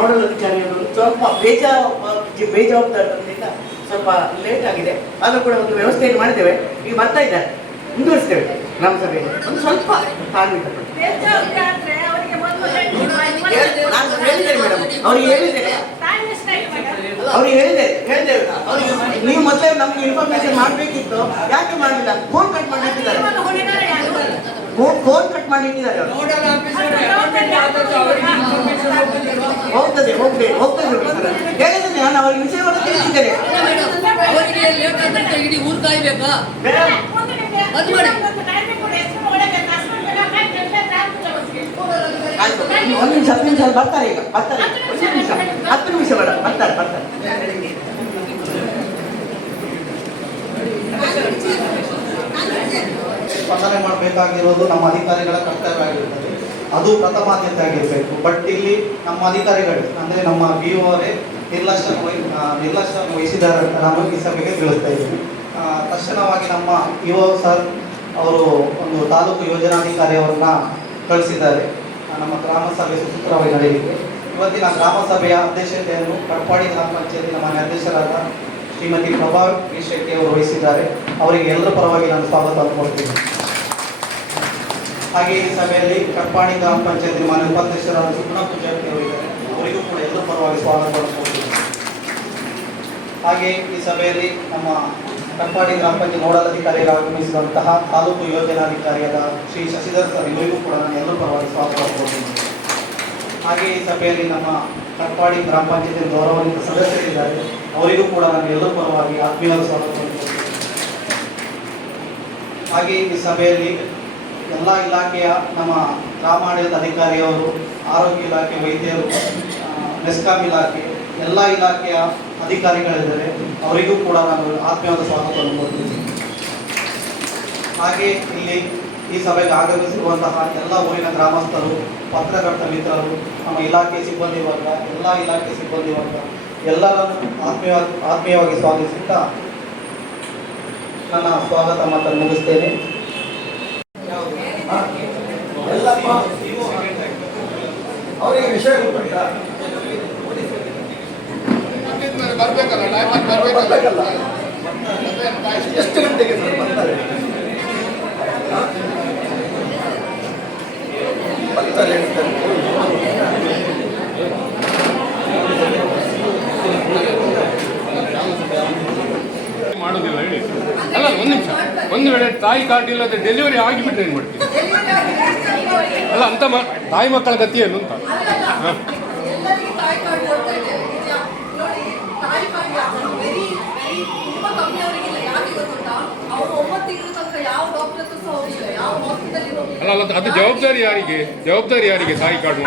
Nodal ಅಧಿಕಾರಿಗಳು ಸ್ವಲ್ಪ ಬೇಜವಾಬ್ದಾರದಿಂದ ಸ್ವಲ್ಪ ಲೇಟ್ ಆಗಿದೆ, ಆದರೂ ಕೂಡ ಒಂದು ವ್ಯವಸ್ಥೆಯನ್ನು ಮಾಡಿದ್ದೇವೆ. ಈಗ ಬರ್ತಾ ಇದ್ದಾರೆ, ಮುಂದುವರಿಸ್ತೇವೆ ಗ್ರಾಮ ಸಭೆಯಲ್ಲಿ. ಒಂದು ಸ್ವಲ್ಪ ತಾಳ್ಮೆ ತಗೊಳ್ಳಿ. ನಾನು ಹೇಳಿದ್ದೇನೆ ಮೇಡಮ್, ಅವ್ರಿಗೆ ಹೇಳಿದ್ದೇನೆ ಅವ್ರಿಗೆ ನೀವು ಮತ್ತೆ ನಮ್ಗೆ ಇನ್ಫಾರ್ಮೇಶನ್ ಮಾಡಬೇಕಿತ್ತು, ಯಾಕೆ ಮಾಡಲಿಲ್ಲ? ಫೋನ್ ಕಟ್ ಮಾಡಿಟ್ಟಿದ್ದಾರೆ, ಫೋನ್ ಕಟ್ ಮಾಡಿಟ್ಟಿದ್ದಾರೆ. ಹೋಗ್ತದೆ ಹೇಳಿದ್ದೇನೆ, ನಾನು ಅವ್ರಿಗೆ ವಿಷಯವನ್ನು ತಿಳಿಸಿದ್ದೇನೆ. ಒಂದು ನಿಮಿಷ 10 ನಿಮಿಷ ಬರ್ತಾರೆ. ಈಗ ಬರ್ತಾರೆ, 10 ನಿಮಿಷ ಬೇಡ, ಬರ್ತಾರೆ. ಸ್ಪಂದನೆ ಮಾಡಬೇಕಾಗಿರೋದು ನಮ್ಮ ಅಧಿಕಾರಿಗಳ ಕರ್ತವ್ಯ ಆಗಿರುತ್ತದೆ, ಅದು ಪ್ರಥಮಾದ್ಯತೆ ಆಗಿರಬೇಕು. ಬಟ್ ಇಲ್ಲಿ ನಮ್ಮ ಅಧಿಕಾರಿಗಳು ಅಂದರೆ ನಮ್ಮ BO ಅವರೇ ನಿರ್ಲಕ್ಷ್ಯ ವಹಿಸಿದ್ದಾರೆ ಅಂತ ನಾನು ಈ ಸಭೆಗೆ ತಿಳಿಸ್ತಾ ಇದ್ದೀನಿ. ತಕ್ಷಣವಾಗಿ ನಮ್ಮ EO ಸರ್ ಅವರು ಒಂದು ತಾಲೂಕು ಯೋಜನಾಧಿಕಾರಿ ಅವರನ್ನ ಕಳಿಸಿದ್ದಾರೆ ನಮ್ಮ ಗ್ರಾಮ ಸಭೆ ಸುಸೂತ್ರವಾಗಿ ನಡೆಯಲಿಕ್ಕೆ. ಇವತ್ತಿನ ಗ್ರಾಮ ಸಭೆಯ ಅಧ್ಯಕ್ಷತೆಯನ್ನು ಕಟ್ಪಾಡಿ ಗ್ರಾಮ ಪಂಚಾಯತಿನ ಮಾನ್ಯ ಅಧ್ಯಕ್ಷರಾದ ಶ್ರೀಮತಿ ಪ್ರಭಾ ವಿ ಶೆಟ್ಟಿ ಅವರು ವಹಿಸಿದ್ದಾರೆ. ಅವರಿಗೆ ಎಲ್ಲರ ಪರವಾಗಿ ನಾನು ಸ್ವಾಗತವನ್ನು ಕೊಡ್ತೀನಿ. ಹಾಗೆ ಈ ಸಭೆಯಲ್ಲಿ ಕಟ್ಪಾಡಿ ಗ್ರಾಮ ಪಂಚಾಯತಿ ಮಾನ್ಯ ಉಪಾಧ್ಯಕ್ಷರಾದ ಸುಗುಣ ಪೂಜಾರಿ ಅವರಿದ್ದಾರೆ, ಅವರಿಗೂ ಕೂಡ ಎಲ್ಲರ ಪರವಾಗಿ ಸ್ವಾಗತವನ್ನು ಕೊಡ್ತೀನಿ. ಹಾಗೆ ಈ ಸಭೆಯಲ್ಲಿ ನಮ್ಮ ಕಟ್ಪಾಡಿ ಗ್ರಾಮ ಪಂಚಾಯತ್ ನೋಡಲ್ ಅಧಿಕಾರಿಗಳು ಆಗಮಿಸಿದಂತಹ ತಾಲೂಕು ಯೋಜನಾಧಿಕಾರಿಯಾದ ಶ್ರೀ ಶಶಿಧರ್ ಸರ್ ಇವರಿಗೂ ಕೂಡ ನಾನು ಎಲ್ಲರ ಪರವಾಗಿ ಸ್ವಾಗತವನ್ನು ಕೊಡ್ತೀನಿ. ಹಾಗೆ ಈ ಸಭೆಯಲ್ಲಿ ನಮ್ಮ ಕಟ್ಪಾಡಿ ಗ್ರಾಮ ಪಂಚಾಯತ್ ಗೌರವಾನ್ವಿತ ಸದಸ್ಯರಿದ್ದಾರೆ, ಅವರಿಗೂ ಕೂಡ ನಾನು ಎಲ್ಲರ ಪರವಾಗಿ ಆತ್ಮೀಯವಾದ ಸ್ವಾಗತವನ್ನು ಕೊಡ್ತೀನಿ. ಹಾಗೆ ಈ ಸಭೆಯಲ್ಲಿ ಎಲ್ಲ ಇಲಾಖೆಯ ನಮ್ಮ ಗ್ರಾಮಾಡಳಿತ ಅಧಿಕಾರಿಯವರು, ಆರೋಗ್ಯ ಇಲಾಖೆ ವೈದ್ಯರು, ಮೆಸ್ಕಾಂ ಇಲಾಖೆ, ಎಲ್ಲ ಇಲಾಖೆಯ ಅಧಿಕಾರಿಗಳಿದ್ದಾರೆ, ಅವರಿಗೂ ಕೂಡ ನಾನು ಆತ್ಮೀಯವಾದ ಸ್ವಾಗತವನ್ನು ಕೊಡ್ತೀನಿ. ಹಾಗೆ ಇಲ್ಲಿ ಈ ಸಭೆಗೆ ಆಗಮಿಸಿರುವಂತಹ ಎಲ್ಲ ಊರಿನ ಗ್ರಾಮಸ್ಥರು, ಪತ್ರಕರ್ತ ಮಿತ್ರರು, ನಮ್ಮ ಇಲಾಖೆ ಸಿಬ್ಬಂದಿ ವರ್ಗ, ಎಲ್ಲ ಇಲಾಖೆ ಸಿಬ್ಬಂದಿ ವರ್ಗ ಎಲ್ಲರನ್ನು ಆತ್ಮೀಯವಾಗಿ ಸ್ವಾಗತಿಸುತ್ತಾ ನನ್ನ ಸ್ವಾಗತ ಮಾತನ್ನು ಮುಗಿಸ್ತೇನೆ. ಅವರಿಗೆ ವಿಷಯ ಬರ್ಬೇಕಲ್ಲ, ಎಷ್ಟು ಗಂಟೆಗೆ ಬರ್ತಾರೆ? ಮಾಡೋದಿಲ್ಲ ಹೇಳಿ. ಅಲ್ಲ, ಒಂದು ವೇಳೆ ತಾಯಿ ಕಾರ್ಡ್ ಇಲ್ಲದೆ ಡೆಲಿವರಿ ಆಗಿಬಿಟ್ರೆ ಏನು ಮಾಡ್ತೀವಿ? ಅಲ್ಲ, ಅಂತ ತಾಯಿ ಮಕ್ಕಳ ಗತಿ ಏನು ಅಂತ. ಅಲ್ಲ, ಅದು ಜವಾಬ್ದಾರಿ ಯಾರಿಗೆ ತಾಯಿ ಕಾರ್ಡ್?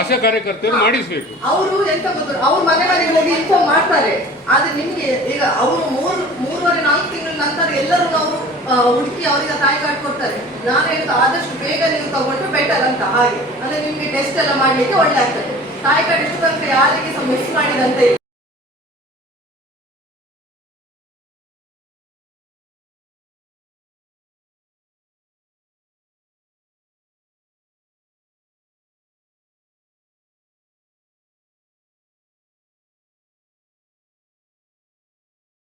ಆಶಾ ಕಾರ್ಯಕರ್ತರು ಮಾಡಿಸ್ಬೇಕು. ಅವರು ಎಂತ ಗೊತ್ತಿಲ್ಲ, ಅವ್ರ ಮನೆಗೆ ಹೋಗಿ ಇನ್ಫಾರ್ಮ್ ಮಾಡ್ತಾರೆ. ಆದ್ರೆ ನಿಮ್ಗೆ ಈಗ ಅವರು 3-4 ತಿಂಗಳ ನಂತರ ಎಲ್ಲರೂ ನಾವು ಹುಡುಕಿ ಅವರಿಗೆ ತಾಯಿ ಕಾರ್ಡ್ ಕೊಡ್ತಾರೆ. ನಾನು ಹೇಳ್ತಾ ಆದಷ್ಟು ಬೇಗ ನೀವು ತಗೊಂಡ್ರೆ ಬೆಟರ್ ಅಂತ. ಹಾಗೆ ಅಂದ್ರೆ ನಿಮ್ಗೆ ಟೆಸ್ಟ್ ಎಲ್ಲ ಮಾಡ್ಲಿಕ್ಕೆ ಒಳ್ಳೆ ಆಗ್ತದೆ. ತಾಯಿ ಕಾರ್ಡ್ ಎಷ್ಟು ತನಕ ಯಾರಿಗೆ ಸಹ ಮಿಸ್ ಮಾಡಿದಂತೆ ಇಲ್ಲ.